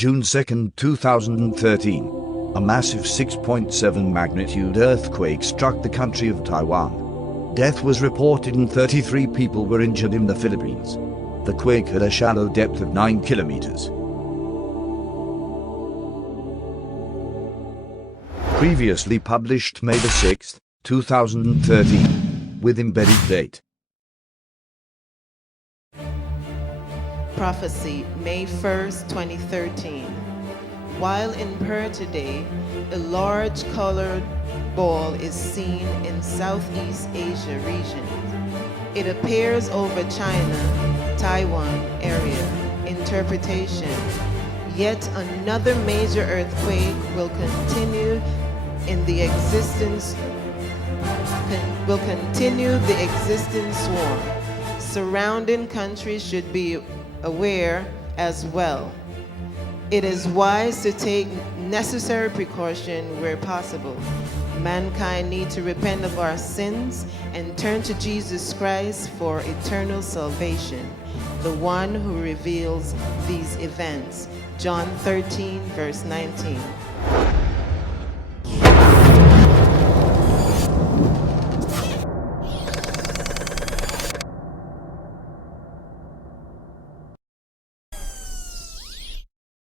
June 2, 2013, a massive 6.7 magnitude earthquake struck the country of Taiwan. Death was reported and 33 people were injured in the Philippines. The quake had a shallow depth of 9 kilometers. Previously published May 6, 2013, with embedded date. Prophecy, May 1st, 2013. While in prayer today, a large colored ball is seen in Southeast Asia region. It appears over China, Taiwan area. Interpretation: yet another major earthquake will continue the existing swarm. Surrounding countries should be aware as well. It is wise to take necessary precaution where possible. Mankind needs to repent of our sins and turn to Jesus Christ for eternal salvation, the one who reveals these events. John 13, verse 19.